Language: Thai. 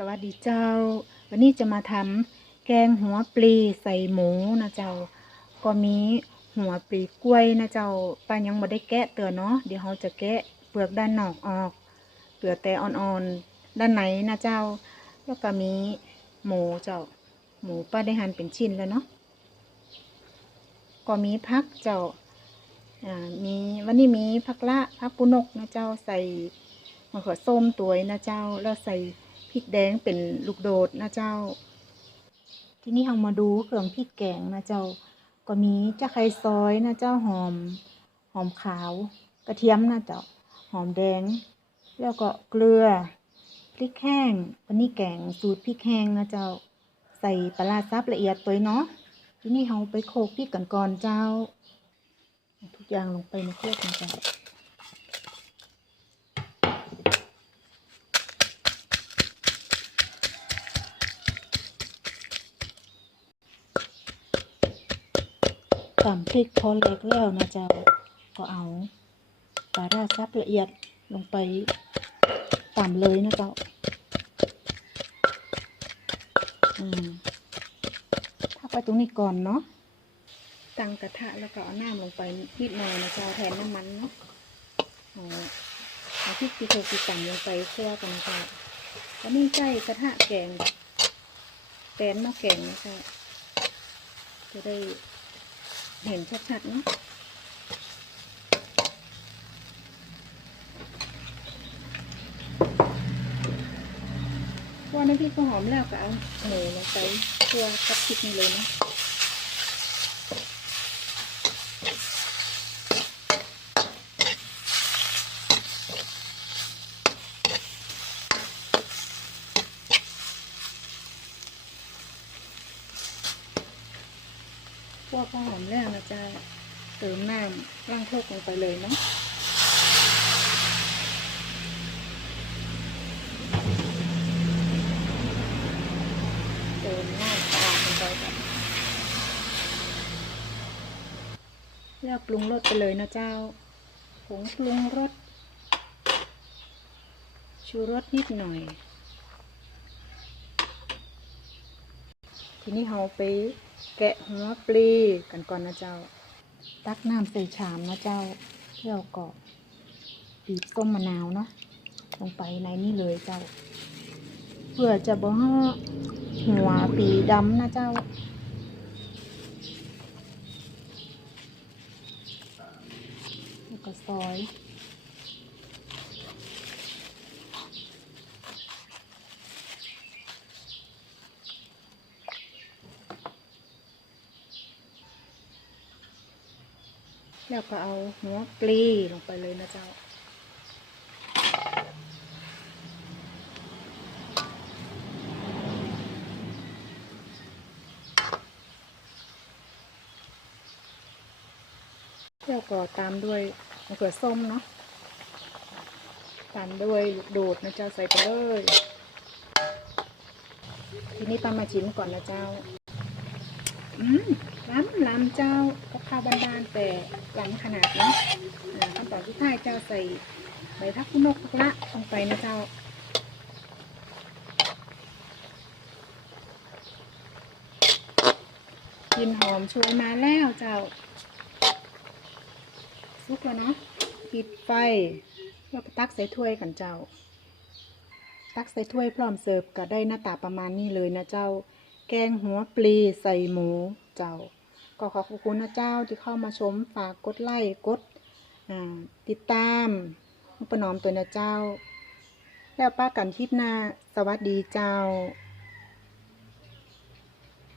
สวัสดีเจ้า วันนี้จะมาทำแกงหัวปลีใส่หมูนะเจ้า ก็มีหัวปลีกล้วยนะเจ้าป้ายังไม่ได้แกะเตือนเนาะเดี๋ยวเราจะแกะเปลือกด้านนอกออกเหลือกแต่อ่อนๆด้านในนะเจ้า แล้วก็มีหมูเจ้า หมูป้าได้หั่นเป็นชิ้นแล้วเนาะก็มีพักเจ้ามีวันนี้มีผักละผักปุนกนะเจ้าใส่มะเขือส้มตัวนะเจ้าแล้วใส่ ริกแดงเป็นลูกโดดนะเจ้า ทีนี้เรามาดูเครื่องพริกแกงนะเจ้า ก็มีจะไครซอยนะเจ้าหอม หอมขาว กระเทียมนะเจ้า หอมแดง แล้วก็เกลือ พริกแห้ง วันนี้แกงสูตรพริกแห้งนะเจ้า ใส่ปลาร้าซับละเอียดตัวเนาะ ทีนี้เราไปโขลกพริกกันก่อนเจ้า ทุกอย่างลงไปในโขลกกันจ้า ตำพริกพอเล็กแล้วนะเจ้าก็เอาปลาราซับละเอียดลงไปตำเลยนะเจ้าอืมพักไปตรงนี้ก่อนเนาะตั้งกระทะแล้วก็เอาน้ำลงไปนิดหน่อยนะเจ้าแทนน้ำมันเนาะเอาเอาพริกที่เคยตีต่ำลงไปคั่วกันนะเจ้าแล้วนี่ใส่กระทะแกงแปนม้อแกงนะเจ้าจะได้ เห็นชัดๆเนาะว่าน้ำพริกก็หอมแล้วก็เอาหมูลงไปตัวกับพริกนี่เลยนะ พวกก็หอมแล้วนะจ๊ะเติมน้ำล่างโคกลงไปเลยเนาะเติมน้ำสะอาลงไปก่อนแล้วปรุงรสไปเลยนะเจ้าผงปรุงรสชูรสนิดหน่อย ทีนี้เราไป แกะหัวปลีกันก่อนนะเจ้า ตักน้ำใส่ชามนะเจ้าแล้วก็บีบต้มมะนาวเนาะลงไปในนี่เลยเจ้า เพื่อจะบ่ให้หัวปีดำนะเจ้า แล้วก็ซอย แล้วก็เอาหัวปลีลงไปเลยนะเจ้า แล้วก็ตามด้วยมะเขือส้มเนาะ ตามด้วยลูกโดดนะเจ้าใส่ไปเลย ทีนี้ตามมาชิมก่อนนะเจ้า อืม ล้ำล้ำเจ้ากับข้าวบ้านๆแต่ล้ำขนาดนะขั้นตอนที่ท้ายเจ้าใส่ใบพักนกพักละลงไปนะเจ้ากลินหอมช่วยมาแล้วเจ้าสุกแล้วเนาะปิดไฟแล้วก็ตักใส่ถ้วยกันเจ้า ตักใส่ถ้วยพร้อมเสิร์ฟก็ได้หน้าตาประมาณนี้เลยนะเจ้า แกงหัวปลีใส่หมูเจ้า ก็ขอขอบคุณนะเจ้าที่เข้ามาชมฝากกดไลค์กดติดตามประนอมตัวนะเจ้า แล้วป้ากันคลิปหน้า สวัสดีเจ้า